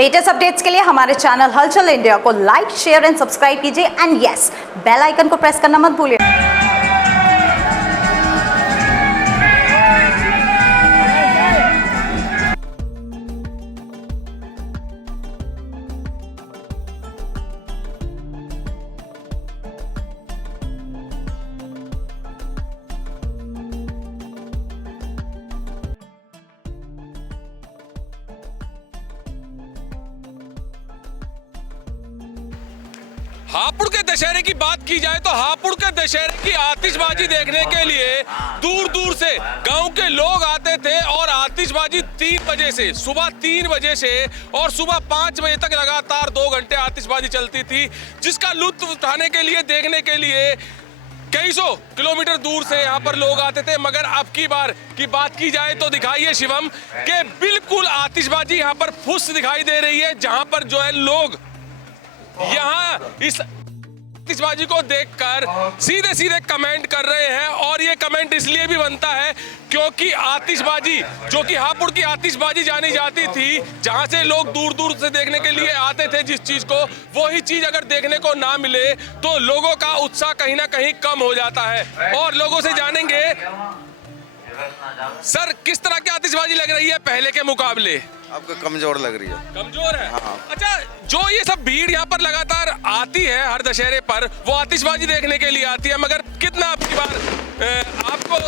Latest updates के लिए हमारे चैनल हलचल इंडिया को लाइक, शेयर एंड सब्सक्राइब कीजिए एंड यस, बेल आइकन को प्रेस करना मत भूलिए। हापुड़ के दशहरे की बात की जाए तो हापुड़ के दशहरे की आतिशबाजी देखने के लिए दूर दूर से गांव के लोग आते थे और आतिशबाजी 3 बजे से, सुबह 3 बजे से और सुबह 5 बजे तक लगातार 2 घंटे आतिशबाजी चलती थी, जिसका लुत्फ उठाने के लिए, देखने के लिए कई सौ किलोमीटर दूर से यहाँ पर लोग आते थे। मगर अब की बार की बात की जाए तो दिखाइए शिवम कि बिल्कुल आतिशबाजी यहाँ पर फुस दिखाई दे रही है, जहाँ पर जो है लोग यहाँ इस आतिशबाजी को देखकर सीधे सीधे कमेंट कर रहे हैं। और ये कमेंट इसलिए भी बनता है क्योंकि आतिशबाजी, जो कि हापुड़ की आतिशबाजी जानी जाती थी, जहां से लोग दूर दूर से देखने के लिए आते थे जिस चीज को, वही चीज अगर देखने को ना मिले तो लोगों का उत्साह कहीं ना कहीं कम हो जाता है। और लोगों से जानेंगे सर, किस तरह की आतिशबाजी लग रही है पहले के मुकाबले? आपको कमजोर लग रही है। कमजोर है? हाँ। अच्छा, जो ये सब भीड़ यहाँ पर लगातार आती है हर दशहरे पर, वो आतिशबाजी देखने के लिए आती है, मगर कितना आपकी बार आपको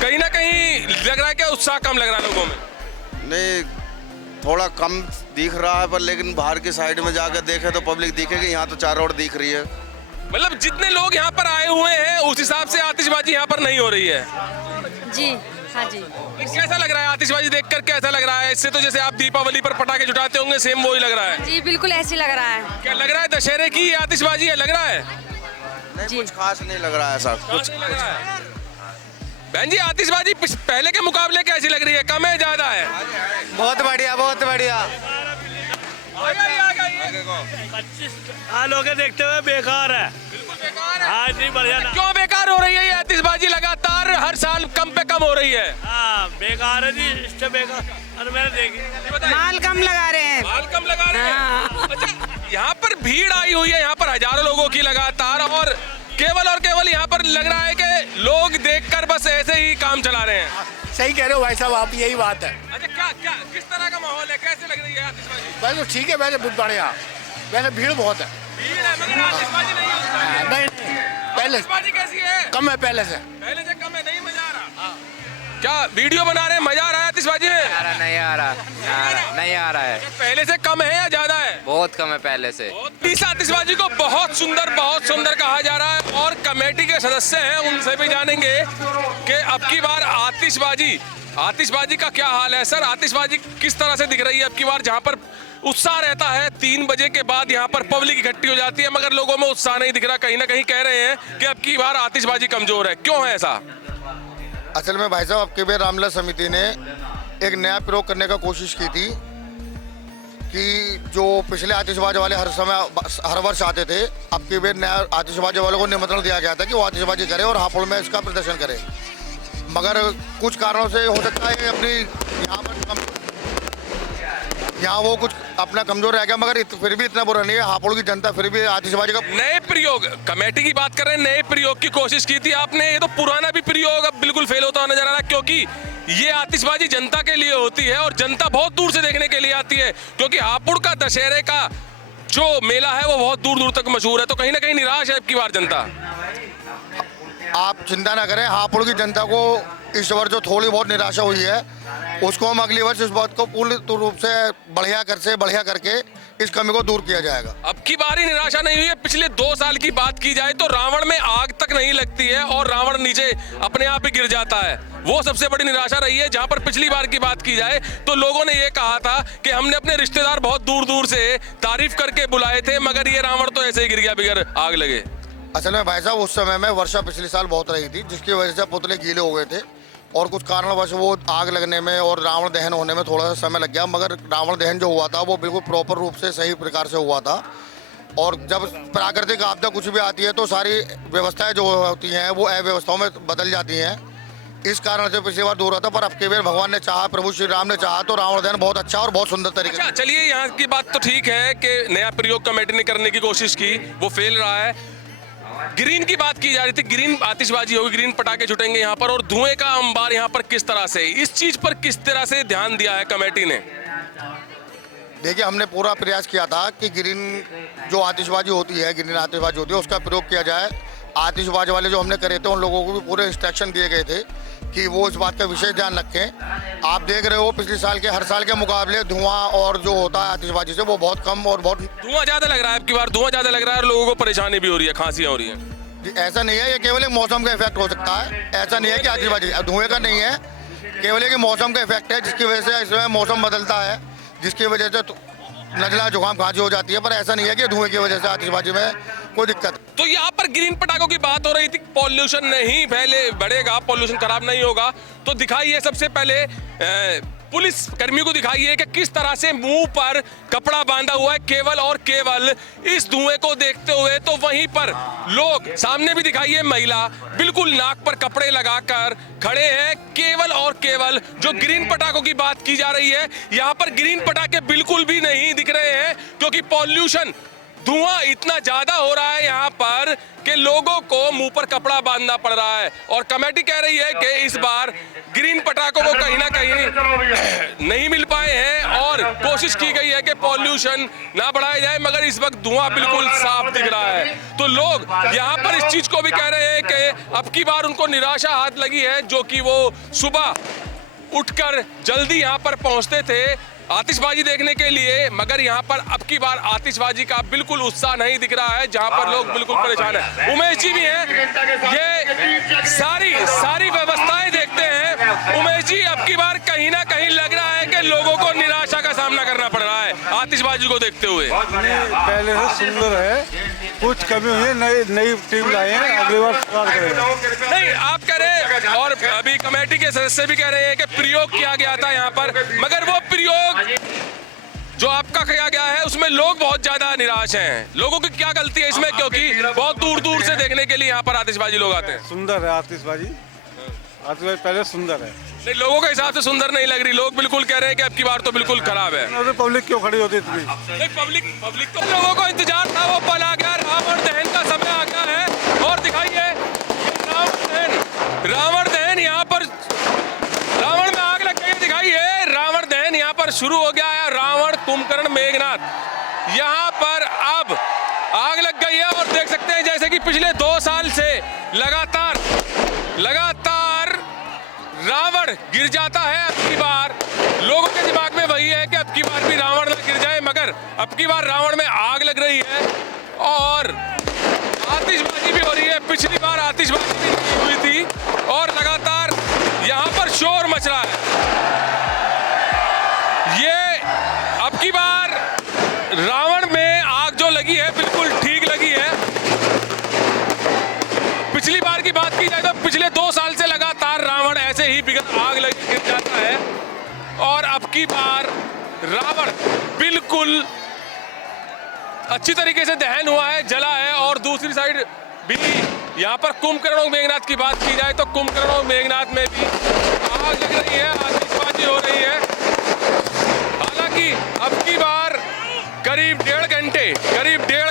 कहीं ना कहीं लग रहा है कि उत्साह कम लग रहा है लोगों में? नहीं, थोड़ा कम दिख रहा है, पर लेकिन बाहर की साइड में जाकर देखे तो पब्लिक दिखेगी। यहाँ तो चारों ओर दिख रही है। मतलब जितने लोग यहाँ पर आए हुए हैं उस हिसाब से आतिशबाजी यहाँ पर नहीं हो रही है। जी हाँ जी। कैसा लग रहा है आतिशबाजी देखकर? कैसा लग रहा है? इससे तो जैसे आप दीपावली पर पटाखे छुटाते होंगे, सेम वही लग रहा है। जी बिल्कुल ऐसे लग रहा है। क्या लग रहा है दशहरे की आतिशबाजी है? लग रहा है नहीं, कुछ खास नहीं लग रहा है सर। कुछ नहीं लग रहा है। बहन जी, आतिशबाजी पहले के मुकाबले कैसी लग रही है? कम है, ज्यादा है? बहुत बढ़िया, बहुत बढ़िया। 25 सालों के देखते हुए बेकार है। हाँ जी, बढ़िया ना। क्यों बेकार हो रही है ये आतिशबाजी? लगातार हर साल कम पे कम हो रही है। हाँ बेकार है जी, इससे बेकार। और मैंने देखी, माल कम लगा रहे हैं। माल कम लगा रहे हैं। अच्छा, यहाँ पर भीड़ आई हुई है, यहाँ पर हजारों लोगों की लगातार, और केवल यहाँ पर लग रहा है कि लोग देखकर बस ऐसे ही काम चला रहे हैं। सही कह रहे हो भाई साहब आप, यही बात है। अच्छा, क्या किस तरह का माहौल है? कैसे लग रही है आतिशबाजी? वैसे तो ठीक है, वैसे बहुत बढ़िया, वैसे भीड़ बहुत है। भीड़ है मगर आतिशबाजी नहीं है। नहीं, पहले आतिशबाजी कैसी है? कम है, पहले से कम है, नहीं मजा आ रहा। क्या वीडियो बना रहे हैं, मजा आ रहा है आतिशबाजी में? नहीं आ रहा है। पहले से कम है या ज्यादा है? बहुत कम है पहले से। इस आतिशबाजी को बहुत सुंदर कहा जा रहा है, और कमेटी के सदस्य हैं, उनसे भी जानेंगे कि अब की बार आतिशबाजी का क्या हाल है। सर, आतिशबाजी किस तरह से दिख रही है अब की बार? जहां पर उत्साह रहता है 3 बजे के बाद यहाँ पर पब्लिक इकट्ठी हो जाती है, मगर लोगों में उत्साह नहीं दिख रहा। कहीं ना कहीं कह रहे हैं कि अब की बार आतिशबाजी कमजोर है। क्यों है ऐसा? असल में भाई साहब, अब की बार रामलला समिति ने एक नया प्रयोग करने का कोशिश की थी कि जो पिछले आतिशबाजी वाले हर वर्ष आते थे, अब की बार नया आतिशबाजी वालों को निमंत्रण दिया गया था कि वो आतिशबाजी करे और हापुड़ में इसका प्रदर्शन करे। मगर कुछ कारणों से हो सकता है अपनी यहाँ वो कुछ अपना कमजोर रह गया, मगर फिर भी इतना बुरा नहीं है। हापुड़ की जनता फिर भी आतिशबाजी का नए प्रयोग, कमेटी की बात कर रहे हैं, नए प्रयोग की कोशिश की थी आपने। ये तो पुराना भी प्रयोग अब बिल्कुल फेल होता नजर आ रहा है, क्योंकि ये आतिशबाजी जनता के लिए होती है और जनता बहुत दूर से देखने के लिए आती है, क्योंकि हापुड़ का दशहरे का जो मेला है वो बहुत दूर दूर तक मशहूर है। तो कहीं ना कहीं निराश है अब की बार जनता। आप चिंता ना करें, हापुड़ की जनता को इस वर्ष जो थोड़ी बहुत निराशा हुई है, उसको हम अगली वर्ष इस बात को पूर्ण रूप से बढ़िया करके इस कमी को दूर किया जाएगा। अब की बारी निराशा नहीं हुई है। पिछले 2 साल की बात की जाए तो रावण में आग तक नहीं लगती है और रावण नीचे अपने आप ही गिर जाता है। वो सबसे बड़ी निराशा रही है। जहां पर पिछली बार की बात की जाए तो लोगों ने ये कहा था कि हमने अपने रिश्तेदार बहुत दूर दूर से तारीफ करके बुलाए थे, मगर ये रावण तो ऐसे ही गिर गया बगैर आग लगे। असल में भाई साहब, उस समय में वर्षा पिछले साल बहुत रही थी, जिसकी वजह से पुतले गीले हो गए थे और कुछ कारणवश वो आग लगने में और रावण दहन होने में थोड़ा सा समय लग गया। मगर रावण दहन जो हुआ था वो बिल्कुल प्रॉपर रूप से सही प्रकार से हुआ था। और जब प्राकृतिक आपदा कुछ भी आती है तो सारी व्यवस्थाएं जो होती हैं वो अव्यवस्थाओं में बदल जाती हैं। इस कारण से पिछली बार दूर रहा था, पर अब की बार भगवान ने चाहा, प्रभु श्री राम ने चाहा तो रावण दहन बहुत अच्छा और बहुत सुंदर तरीके अच्छा, चलिए यहाँ की बात तो ठीक है कि नया प्रयोग कमेटी ने करने की कोशिश की, वो फेल रहा है। ग्रीन की बात की जा रही थी, ग्रीन आतिशबाजी होगी, ग्रीन पटाखे छुटेंगे यहाँ पर और धुएं का अंबार यहाँ पर किस तरह से, इस चीज पर किस तरह से ध्यान दिया है कमेटी ने? देखिए, हमने पूरा प्रयास किया था कि ग्रीन जो आतिशबाजी होती है, ग्रीन आतिशबाजी होती है, उसका प्रयोग किया जाए। आतिशबाजी वाले जो हमने करे थे उन लोगों को भी पूरे इंस्ट्रक्शन दिए गए थे कि वो इस बात का विशेष ध्यान रखें। आप देख रहे हो पिछले साल के हर साल के मुकाबले धुआं और जो होता है आतिशबाजी से वो बहुत कम और बहुत धुआं ज्यादा लग रहा है, अब की बार धुआं ज्यादा लग रहा है और लोगों को परेशानी भी हो रही है, खांसियां हो रही है। जी, ऐसा नहीं है, ये केवल एक मौसम का इफेक्ट हो सकता है। ऐसा नहीं है कि आतिशबाजी धुएं का नहीं है, केवल एक मौसम का इफेक्ट है जिसकी वजह से इसमें मौसम बदलता है, जिसकी वजह से नजला जुकाम खांसी हो जाती है। पर ऐसा नहीं है कि धुएं की वजह से आतिशबाजी में कोई दिक्कत। तो यहाँ पर ग्रीन पटाखों की बात हो रही थी, पॉल्यूशन नहीं फैले बढ़ेगा, पॉल्यूशन खराब नहीं होगा, तो दिखाइए सबसे पहले पुलिस कर्मियों को दिखाइए कि किस तरह से मुंह पर कपड़ा बांधा हुआ है केवल और केवल इस धुएं को देखते हुए। तो वहीं पर लोग सामने भी दिखाइए, महिला बिल्कुल नाक पर कपड़े लगाकर खड़े हैं, केवल और केवल जो ग्रीन पटाखों की बात की जा रही है। यहाँ पर ग्रीन पटाखे बिल्कुल भी नहीं दिख रहे हैं क्योंकि पॉल्यूशन, धुआं इतना ज्यादा हो रहा है यहाँ पर कि लोगों को मुंह पर कपड़ा बांधना पड़ रहा है। और कमेटी कह रही है कि इस बार ग्रीन पटाखों को कहीं ना कहीं नहीं मिल पाए हैं और कोशिश की गई है कि पॉल्यूशन ना बढ़ाया जाए, मगर इस वक्त धुआं बिल्कुल साफ दिख रहा है। तो लोग यहाँ पर इस चीज को भी कह रहे हैं कि अब की बार उनको निराशा हाथ लगी है, जो कि वो सुबह उठकर जल्दी यहाँ पर पहुंचते थे आतिशबाजी देखने के लिए, मगर यहाँ पर अब की बार आतिशबाजी का बिल्कुल उत्साह नहीं दिख रहा है, जहाँ पर लोग बिल्कुल परेशान हैं। उमेश जी भी हैं, ये सारी व्यवस्थाएं देखते हैं। उमेश जी, अब की बार कहीं ना कहीं लग रहा है कि लोगों को निराशा का सामना करना पड़ रहा है आतिशबाजी को देखते हुए। पहले से सुंदर है, कुछ कमी हुई है, नई टीम लाए हैं, अगली बार सुधार करेंगे। नहीं, आप कह रहे हैं और अभी कमेटी के सदस्य भी कह रहे हैं कि प्रयोग किया गया था यहाँ पर, मगर वो प्रयोग जो आपका किया गया है उसमें लोग बहुत ज्यादा निराश हैं। लोगों की क्या गलती है इसमें, क्योंकि बहुत दूर दूर से देखने के लिए यहाँ पर आतिशबाजी लोग आते हैं। सुंदर है आतिशबाजी, आतिशबाजी पहले सुंदर है। नहीं, लोगों के हिसाब से सुंदर नहीं लग रही, लोग बिल्कुल कह रहे हैं कि अब की बार तो बिल्कुल खराब है। तो पब्लिक क्यों खड़ी होती इतनी? नहीं, पब्लिक तो लोगों को इंतजार था, वो पल आ गया, रावण दहन का समय आ गया है। और दिखाइए रावण दहन यहाँ पर, रावण में आग लग गई, दिखाइए रावण दहन यहाँ पर शुरू हो गया है। रावण, कुंभकर्ण, मेघनाथ, यहाँ पर अब आग लग गई है और देख सकते हैं जैसे कि पिछले 2 साल से लगातार रावण गिर जाता है। अब की बार लोगों के दिमाग में वही है कि अब की बार भी रावण न गिर जाए, मगर अब की बार रावण में आग लग रही है और आतिशबाजी भी हो रही है। पिछली बार आतिशबाजी भी नहीं हुई थी और लगातार यहाँ पर शोर मच रहा है। ये अब की बार रावण में आग जो लगी है बिल्कुल ठीक लगी है। पिछली बार की बात की जाए तो पिछले 2 साल से लगातार रावण ऐसे ही आग लग गिर जाता है और अब की बार रावण बिल्कुल अच्छी तरीके से दहन हुआ है, जला है। और दूसरी साइड भी यहाँ पर कुंभकर्ण और मेघनाथ की बात की जाए तो कुंभकर्ण और मेघनाथ में भी आग लग रही है, आतिशबाजी हो रही है। हालांकि अब की बार करीब डेढ़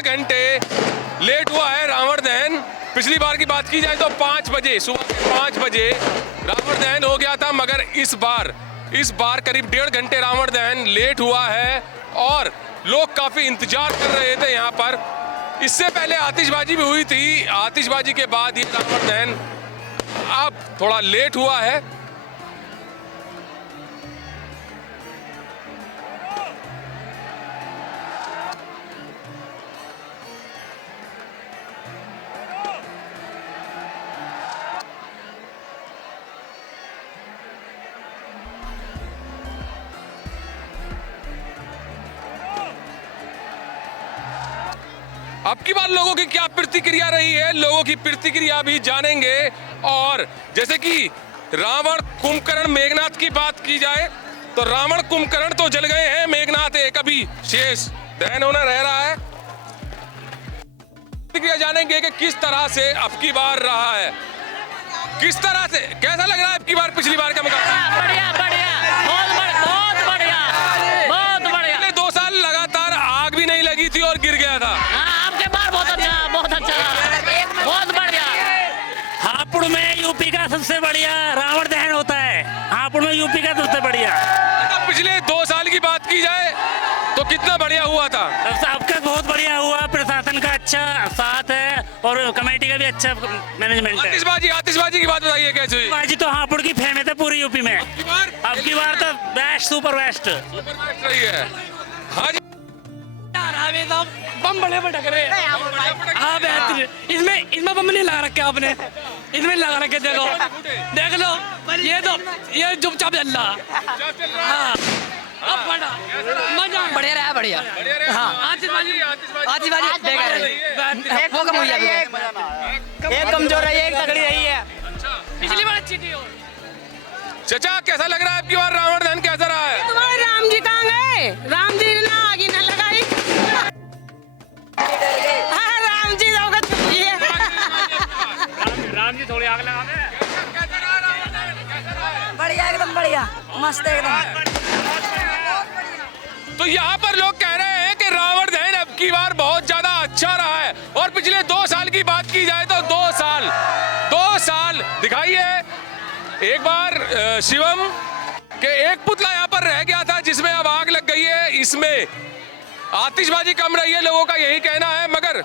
घंटे लेट हुआ है रावण दहन। पिछली बार की बात की जाए तो 5 बजे, सुबह के 5 बजे रावण दहन हो गया था, मगर इस बार करीब 1.5 घंटे रावण दहन लेट हुआ है और लोग काफी इंतजार कर रहे थे यहाँ पर। इससे पहले आतिशबाजी भी हुई थी, आतिशबाजी के बाद ये रावण दहन अब थोड़ा लेट हुआ है। अब की बार लोगों की क्या प्रतिक्रिया रही है, लोगों की प्रतिक्रिया भी जानेंगे। और जैसे कि रावण, कुंभकर्ण, मेघनाथ की बात की जाए तो रावण, कुंभकर्ण तो जल गए हैं, मेघनाथ एक अभी शेष दहन होना रह रहा है। प्रतिक्रिया जानेंगे कि किस तरह से अब की बार रहा है, किस तरह से कैसा लग रहा है आपकी बार पिछली बार का मुकाबला? बढ़िया बढ़िया बहुत बढ़िया बहुत बढ़िया। पिछले 2 साल लगातार आग भी नहीं लगी थी और गिर गया था। आपके बार बहुत बढ़िया। हापुड़ में यूपी का सबसे बढ़िया रावण दहन होता है। हापुड़ में यूपी का सबसे बढ़िया। अगर पिछले 2 साल की बात की जाए तो कितना बढ़िया हुआ था? सबका बहुत बढ़िया हुआ। प्रशासन का अच्छा साथ है और कमेटी का भी अच्छा मैनेजमेंट है। आतिशबाजी की बात बताइए कैसे हुई? बाजी तो हापुड़ की फेमस है पूरी यूपी में। अब की बार तो बेस्ट सुपर बेस्ट रही है। हाँ जी, बम बड़े भटक रहे हैं। हाँ बेहतरीन। इसमें बम नहीं लगा रखे आपने। इसमें लगा रखे देखो देख लो। ये चुपचाप चल रहा। हाँ अब बड़ा मजा बढ़िया रहा बढ़िया। हाँ आतिशबाजी बेकार है। वो कम हुई है। एक कमजोर है एक तगड़ी रही है। पिछली बार अच्छी थी। चचा कैसा लग रहा है आपकी बार रावण दहन कैसा रहा है? तुम्हारे राम जी कहाँ गए? राम जी ने आगे न लगाई। हाँ राम जी राम जी थोड़ी आग लगा दे। बढ़िया एकदम बढ़िया मस्त एकदम। तो यहाँ पर लोग कह रहे हैं कि रावण दहन अब की बार बहुत ज्यादा अच्छा रहा है। और पिछले 2 साल की बात की जाए तो 2 साल दिखाइए एक बार शिवम के एक पुतला यहाँ पर रह गया था जिसमें अब आग लग गई है। इसमें आतिशबाजी कम रही है, लोगों का यही कहना है। मगर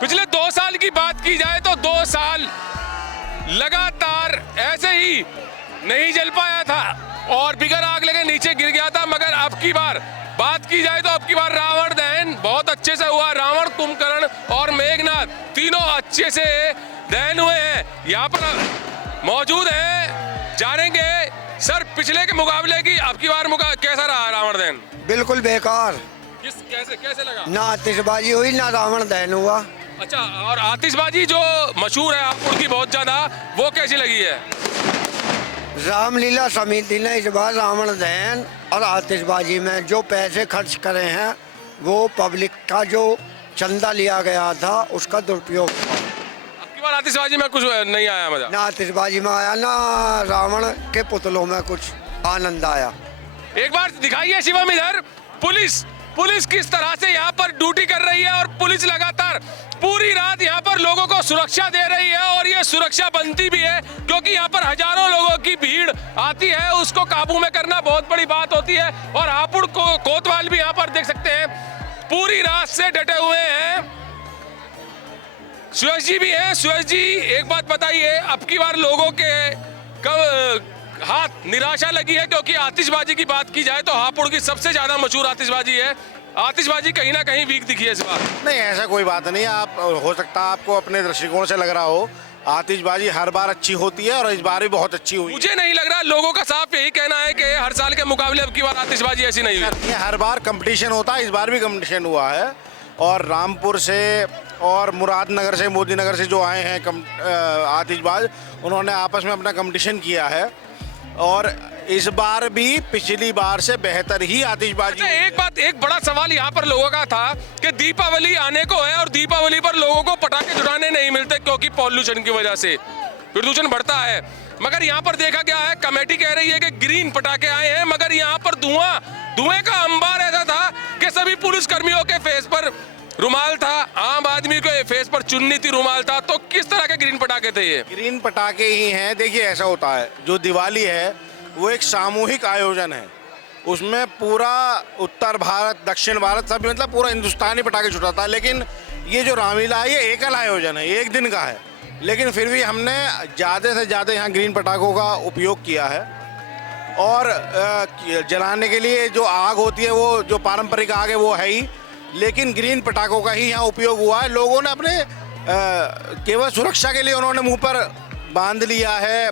पिछले 2 साल की बात की जाए तो 2 साल लगातार ऐसे ही नहीं जल पाया था और बिगर आग लगे नीचे गिर गया था। मगर अब की बार बात की जाए तो अब की बार रावण दहन बहुत अच्छे से हुआ। रावण, कुंभकर्ण और मेघनाथ तीनों अच्छे से दहन हुए हैं। यहाँ पर मौजूद है, जानेंगे सर पिछले के मुकाबले की अब की बार कैसा रहा रावण दहन? बिल्कुल बेकार। कैसे लगा? ना आतिशबाजी हुई ना रावण दहन हुआ। अच्छा, और आतिशबाजी जो मशहूर है हापुड़ की बहुत ज्यादा, वो कैसी लगी है? रामलीला समिति ने इस बार रावण दहन और आतिशबाजी में जो पैसे खर्च करे हैं वो पब्लिक का जो चंदा लिया गया था उसका दुरुपयोग। अब की बार आतिशबाजी में कुछ नहीं आया मजा? ना आतिशबाजी में आया ना रावण के पुतलों में कुछ आनंद आया। एक बार दिखाइए शिवम इधर। पुलिस किस तरह से यहाँ पर ड्यूटी कर रही है और पुलिस लगातार पूरी रात यहाँ पर लोगों को सुरक्षा दे रही है। और ये सुरक्षा बनती भी है क्योंकि यहाँ पर हजारों लोगों की भीड़ आती है, उसको काबू में करना बहुत बड़ी बात होती है। और हापुड़ को कोतवाल भी यहाँ पर देख सकते हैं पूरी रात से डटे हुए हैं। सुयश जी भी है। सुयश जी एक बात बताइए, अब की बार लोगों के कब हाथ निराशा लगी है? क्योंकि आतिशबाजी की बात की जाए तो हापुड़ की सबसे ज्यादा मशहूर आतिशबाजी है। आतिशबाजी कहीं ना कहीं वीक दिखी है इस बार। नहीं ऐसा कोई बात नहीं। आप हो सकता है आपको अपने दृष्टिकोण से लग रहा हो आतिशबाजी हर बार अच्छी होती है और इस बार भी बहुत अच्छी हुई। मुझे नहीं लग रहा, लोगों का साफ यही कहना है कि हर साल के मुकाबले अब की बार आतिशबाजी ऐसी नहीं हुई। हर बार कंपटीशन होता है, इस बार भी कंपटीशन हुआ है। और रामपुर से और मुरादनगर से, मोदी नगर से जो आए हैं आतिशबाज, उन्होंने आपस में अपना कंपटीशन किया है और इस बार भी पिछली बार से बेहतर ही आतिशबाजी। एक बड़ा सवाल यहाँ पर लोगों का था कि दीपावली आने को है और दीपावली पर लोगों को पटाखे छुड़ाने नहीं मिलते क्योंकि पॉल्यूशन की वजह से प्रदूषण बढ़ता है। मगर यहाँ पर देखा गया है, कमेटी कह रही है कि ग्रीन पटाखे आए हैं। मगर यहाँ पर धुएं का अंबार ऐसा था कि सभी पुलिस कर्मियों के फेस पर रुमाल था, आम आदमी के फेस पर चुन्नी थी, रुमाल था। तो किस तरह के ग्रीन पटाखे थे ये? ग्रीन पटाखे ही हैं। देखिए ऐसा होता है, जो दिवाली है वो एक सामूहिक आयोजन है। उसमें पूरा उत्तर भारत, दक्षिण भारत, सभी मतलब पूरा हिंदुस्तानी पटाखे छुटाता है। लेकिन ये जो रामलीला है ये एकल आयोजन है, एक दिन का है। लेकिन फिर भी हमने ज़्यादा से ज़्यादा यहाँ ग्रीन पटाखों का उपयोग किया है। और जलाने के लिए जो आग होती है वो जो पारंपरिक आग है वो है ही, लेकिन ग्रीन पटाखों का ही यहाँ उपयोग हुआ है। लोगों ने अपने केवल सुरक्षा के लिए उन्होंने मुंह पर बांध लिया है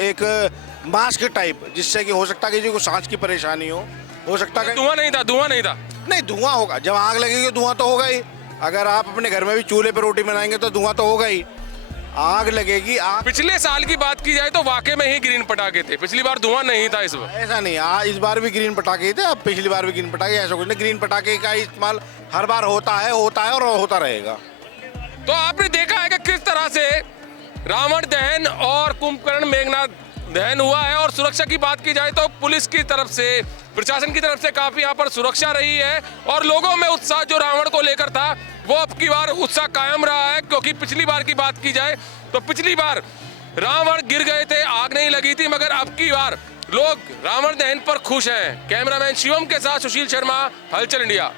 एक मास्क टाइप, जिससे कि हो सकता है किसी को सांस की परेशानी हो सकता है। धुआं नहीं था। नहीं, धुआं होगा, जब आग लगेगी धुआं तो होगा ही। अगर आप अपने घर में भी चूल्हे पर रोटी बनाएंगे तो धुआं तो होगा ही, आग लगेगी। पिछले साल की बात की जाए तो वाकई में ही ग्रीन पटाखे थे, पिछली बार धुआं नहीं था। इस बार ऐसा नहीं, इस बार भी ग्रीन पटाखे थे, अब पिछली बार भी ग्रीन पटाखे, ऐसा कुछ नहीं। ग्रीन पटाखे का इस्तेमाल हर बार होता है और होता रहेगा। तो आपने देखा है कि किस तरह से रावण दहन और कुंभकर्ण मेघनाद दहन हुआ है। और सुरक्षा की बात की जाए तो पुलिस की तरफ से, प्रशासन की तरफ से काफी यहाँ पर सुरक्षा रही है और लोगों में उत्साह जो रावण को लेकर था वो अब की बार उत्साह कायम रहा है। क्योंकि पिछली बार की बात की जाए तो पिछली बार रावण गिर गए थे, आग नहीं लगी थी, मगर अब की बार लोग रावण दहन पर खुश हैं। कैमरामैन शिवम के साथ सुशील शर्मा, हलचल इंडिया।